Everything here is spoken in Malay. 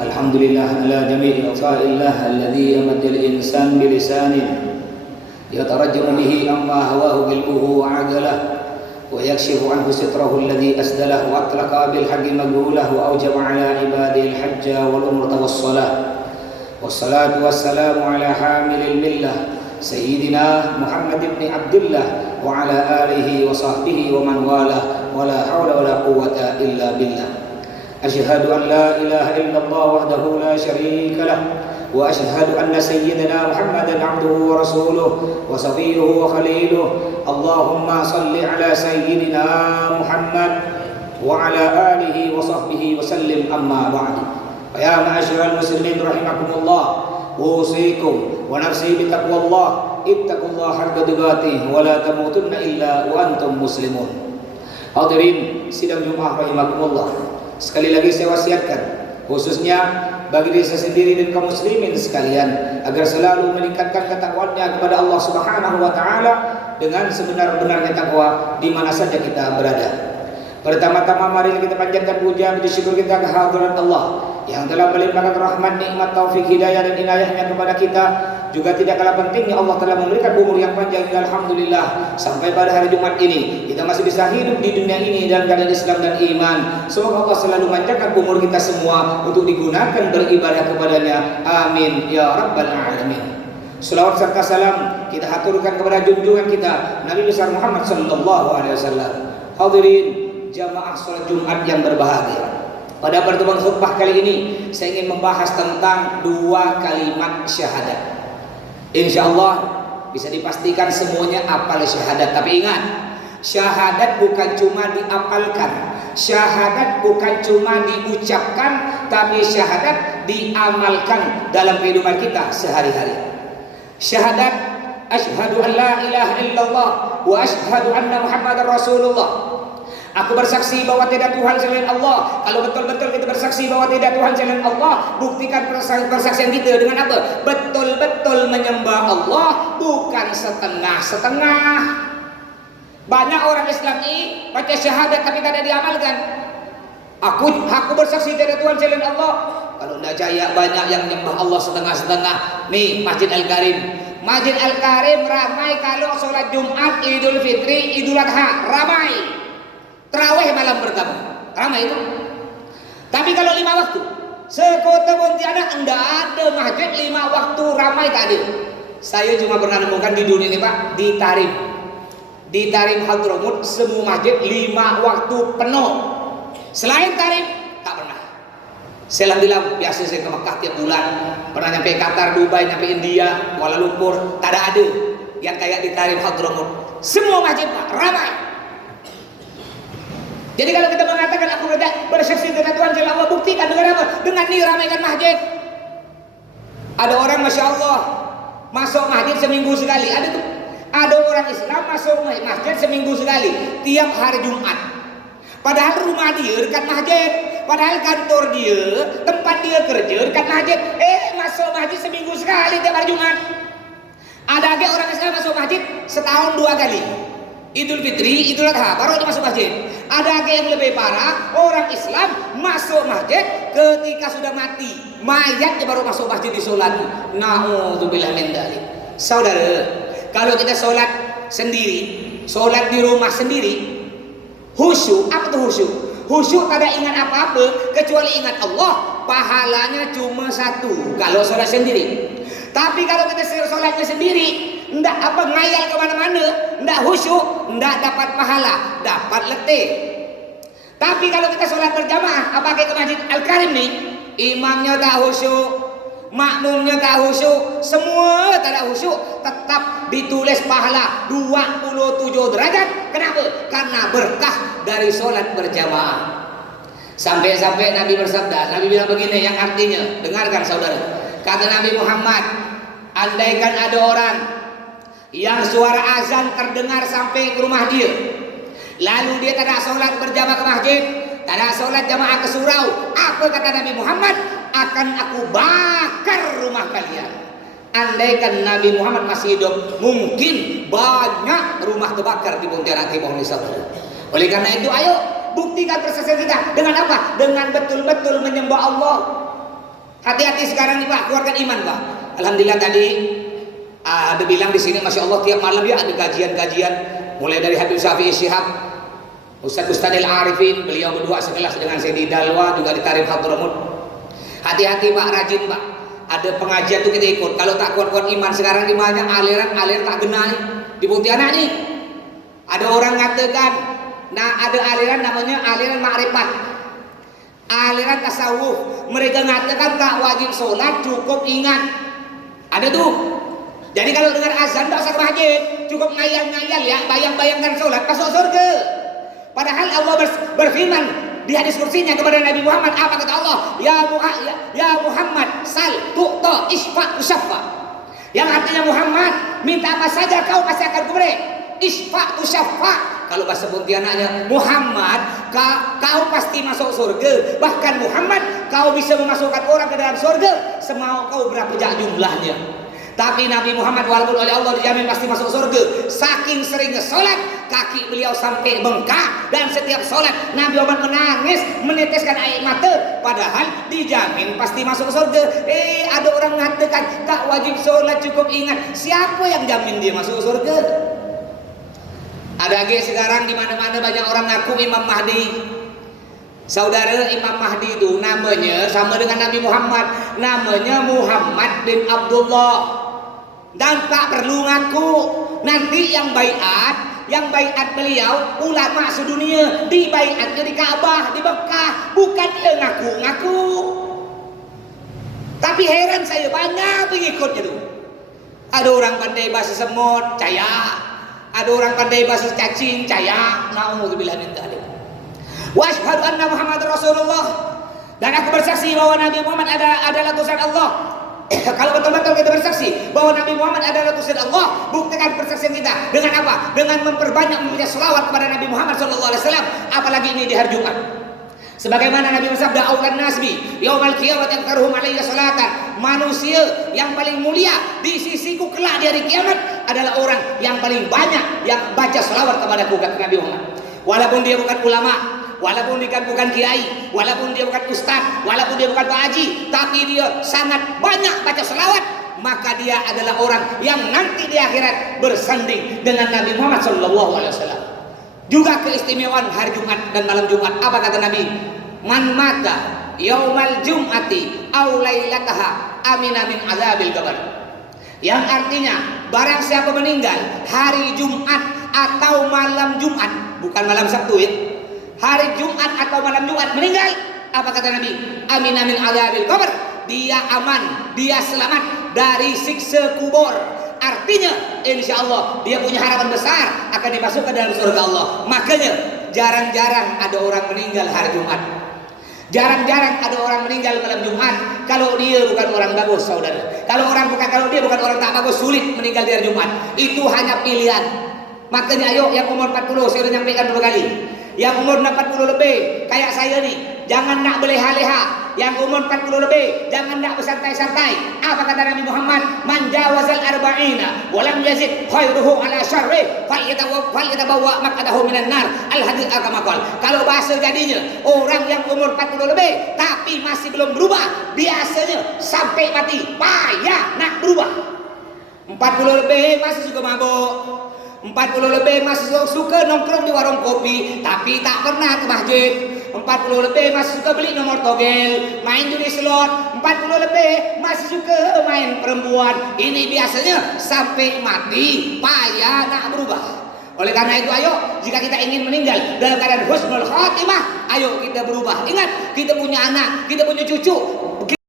Alhamdulillah ala jami'i ata'illah alladhi amadil insan bilisanin yatarajjamu bihi amma hawahu bilbuhu wa adalah wa yakshifu anhu sitrahu alladhi asdalah wa atlaqa bil haqqi maghulah wa awjaba ala ibadihi al-hajja wal umrata was-salah wassalatu wassalamu ala hamilil millah sayyidina Muhammad ibn Abdullah wa ala alihi wa sahbihi wa man walah wa la hawla wa la quwwata illa billah. أشهد أن لا إله إلا الله وحده لا شريك له وأشهد أن سيدنا محمدا عبده ورسوله وصفيه وخليله اللهم صل على سيدنا محمد وعلى آله وصحبه وسلم أما بعد فيا معاشر المسلمين رحمكم الله أوصيكم ونفسي بتقوى الله اتقوا الله حق تقاته ولا تموتن إلا وأنتم مسلمون. Hadirin sidang Jumat rahimakumullah. Sekali lagi saya wasiatkan khususnya bagi diri saya sendiri dan kaum muslimin sekalian agar selalu meningkatkan ketakwaannya kepada Allah Subhanahu wa taala dengan sebenar-benarnya takwa di mana saja kita berada. Pertama-tama mari kita panjatkan puja dan syukur kita kehadirat Allah yang telah melimpahkan rahmat, nikmat, taufik, hidayah dan inayahnya kepada kita. Juga tidak kalah pentingnya Allah telah memberikan umur yang panjang, alhamdulillah, sampai pada hari Jumat ini kita masih bisa hidup di dunia ini dalam keadaan Islam dan iman. Semoga Allah selalu manjangkan umur kita semua untuk digunakan beribadah kepadanya. Amin ya rabbal alamin. Selawat serta salam kita haturkan kepada junjungan kita Nabi besar Muhammad sallallahu alaihi wasallam. Hadirin jamaah salat Jumat yang berbahagia. Pada pertemuan khutbah kali ini saya ingin membahas tentang dua kalimat syahadat. Insyaallah bisa dipastikan semuanya hafal syahadat. Tapi ingat, syahadat bukan cuma diapalkan, syahadat bukan cuma diucapkan, tapi syahadat diamalkan dalam kehidupan kita sehari-hari. Syahadat asyhadu an la ilaha illallah wa asyhadu anna muhammadar rasulullah. Aku bersaksi bahwa tidak Tuhan selain Allah. Kalau betul-betul kita bersaksi bahwa tidak Tuhan selain Allah, buktikan persaksian kita dengan apa? Betul-betul menyembah Allah, bukan setengah-setengah. Banyak orang Islam ini baca syahadat tapi tidak diamalkan. Aku bersaksi tidak Tuhan selain Allah. Kalau tidak jaya banyak yang menyembah Allah setengah-setengah. Nih Masjid Al-Karim. Masjid Al-Karim ramai kalau sholat Jumat, Idul Fitri, Idul Adha, ramai. Terawih malam pertama, ramai itu. Tapi kalau 5 waktu, sekota Pontianak enggak ada masjid 5 waktu ramai tak ada. Saya cuma pernah nemukan di dunia ini Pak, di Tarim Hadramut semua masjid 5 waktu penuh. Selain Tarim tak pernah. Saya alhamdulillah biasa saya ke Mekah tiap bulan, pernah nyampe Qatar, Dubai, nyampe India, Kuala Lumpur, tak ada yang kayak di Tarim Hadramut. Semua masjid Pak ramai. Jadi kalau kita mengatakan aku bersaksi dengan Tuhan selain Allah, buktikan dengan apa? Dengan nih ramaikan masjid. Ada orang masya Allah masuk masjid seminggu sekali. Ada orang Islam masuk masjid seminggu sekali, tiap hari Jumat. Padahal rumah dia dekat masjid, padahal kantor dia, tempat dia kerja dekat masjid. Masuk masjid seminggu sekali tiap hari Jumat. Ada lagi orang Islam masuk masjid setahun 2 kali. Idul Fitri, Idul Adha, baru dia masuk masjid. Ada lagi yang lebih parah, orang Islam masuk masjid ketika sudah mati, mayatnya baru masuk masjid disolati. Na'udzubillah min dzalik. Saudara, kalau kita sholat sendiri, sholat di rumah sendiri, khusyuk. Apa tuh khusyuk? Khusyuk kada ingat apa-apa kecuali ingat Allah. Pahalanya cuma 1 kalau sholat sendiri. Tapi kalau kita sholatnya sendiri, ndak apa ngayal kemana-mana, ndak khusyuk, ndak dapat pahala, dapat letih. Tapi kalau kita sholat berjamaah, apalagi ke Masjid Al-Karim nih, imamnya tak khusyuk, makmumnya tak khusyuk, semua tak ada khusyuk, tetap ditulis pahala 27 derajat. Kenapa? Karena berkah dari sholat berjamaah. Sampai-sampai Nabi bersabda, Nabi bilang begini, yang artinya, dengarkan saudara, kata Nabi Muhammad, andaikan ada orang yang suara azan terdengar sampai ke rumah dia, lalu dia tidak sholat berjamaah ke masjid, tidak sholat jamaah ke surau, apa kata Nabi Muhammad? Akan aku bakar rumah kalian. Andaikan Nabi Muhammad masih hidup, mungkin banyak rumah terbakar di Pontianak Timur ini saudara. Oleh karena itu, ayo buktikan persaksian kita dengan apa? Dengan betul-betul menyembah Allah. Hati-hati sekarang nih Pak, keluarkan iman Pak. Alhamdulillah tadi ada bilang di sini, masya Allah tiap malam ya ada kajian-kajian, mulai dari Habib Syafi'i Syihab, Ustadz Al-Arifin, beliau berdua sekelas dengan Sayyidi Dalwa, juga di Tarif Hadramut. Hati-hati Pak, rajin Pak. Ada pengajian tuh kita ikut. Kalau tak kuat-kuat iman sekarang di banyak aliran tak benar nih di Pontianak nih. Ada orang mengatakan, nah ada aliran namanya aliran ma'rifat, aliran tasawuf. Mereka mengatakan tak wajib sholat, cukup ingat. Ada tuh. Jadi kalau dengar azan tak usah ke masjid, cukup ngayal-ngayal ya, bayang-bayangkan sholat, masuk surga. Padahal Allah berfirman di hadis kursinya kepada Nabi Muhammad, apa kata Allah? Ya Muhammad, sal tu'ta isfa usaffa. Yang artinya Muhammad, minta apa saja kau pasti akan kuberi. Isfa usaffa. Kalau bahasa Pontianaknya, Muhammad, kau pasti masuk surga. Bahkan Muhammad, kau bisa memasukkan orang ke dalam surga semau kau berapa jumlahnya. Tapi Nabi Muhammad walaupun oleh Allah dijamin pasti masuk surga, saking seringnya sholat, kaki beliau sampai bengkak, dan setiap sholat Nabi Muhammad menangis, meneteskan air mata, padahal dijamin pasti masuk surga. Ada orang mengatakan tak wajib sholat, cukup ingat. Siapa yang jamin dia masuk surga? Ada lagi sekarang di mana-mana banyak orang ngaku Imam Mahdi. Saudara, Imam Mahdi itu namanya sama dengan Nabi Muhammad, namanya Muhammad bin Abdullah. Dan tak perlu ngaku. Nanti yang baiat beliau ulama sedunia, di baiatnya di Ka'bah, di Mekah, bukan dia ngaku-ngaku. Tapi heran saya, banyak pengikutnya tuh. Ada orang pandai bahasa semut, caya. Ada orang pandai bahasa cacing, caya. Na'udzubillah min dzalik. Wa asyhadu anna Muhammadar Rasulullah. Dan aku bersaksi bahwa Nabi Muhammad adalah utusan Allah. Kalau betul-betul kita bersaksi bahwa Nabi Muhammad adalah utusan Allah, buktikan persaksian kita dengan apa? Dengan memperbanyak membaca selawat kepada Nabi Muhammad SAW. Apalagi ini di hari Jumat. Sebagaimana Nabi bersabda, "Aulan nasbi yaumal qiyamati aktaruhum alayya salatan." Manusia yang paling mulia di sisiku kelak di hari kiamat adalah orang yang paling banyak yang baca selawat kepadaku, kata Nabi Muhammad. Walaupun dia bukan ulama, walaupun dia bukan kiai, walaupun dia bukan ustaz, walaupun dia bukan pak haji, tapi dia sangat banyak baca selawat, maka dia adalah orang yang nanti di akhirat bersanding dengan Nabi Muhammad SAW. Juga keistimewaan hari Jumat dan malam Jumat. Apa kata Nabi? Man mata yaumal jum'ati aw lailataha amina min azabil qabr. Yang artinya, barang siapa meninggal hari Jumat atau malam Jumat, bukan malam Sabtu ya, hari Jumat atau malam Jumat meninggal, apa kata Nabi? Amina min azabil qabr. Dia aman, dia selamat dari siksa kubur. Artinya, insya Allah dia punya harapan besar akan dimasukkan dalam surga Allah. Makanya jarang-jarang ada orang meninggal hari Jumat. Jarang-jarang ada orang meninggal malam Jumat kalau dia bukan orang bagus, saudara. Kalau dia bukan orang tak bagus, sulit meninggal di hari Jumat. Itu hanya pilihan. Makanya ayo yang umur 40, saya sudah nyampaikan 2 kali. Yang umur 40 lebih kayak saya nih, jangan nak berleha-leha. Yang umur 40 lebih jangan nak bersantai-santai. Apa kata Nabi Muhammad? Man jawazal arba'ina wa lam yazid khairuhu ala syarri falyatabawwa maq'adahu minan nar. Al-hadits kama qala. Kalau bahasa jadinya, orang yang umur 40 lebih tapi masih belum berubah, biasanya sampai mati payah nak berubah. 40 lebih masih suka mabuk, 40 lebih masih suka nongkrong di warung kopi tapi tak pernah ke masjid, 40 lebih masih suka beli nomor togel, main judi slot, 40 lebih masih suka main perempuan. Ini biasanya sampai mati payah nak berubah. Oleh karena itu ayo, jika kita ingin meninggal dalam keadaan husnul khatimah, ayo kita berubah. Ingat, kita punya anak, kita punya cucu.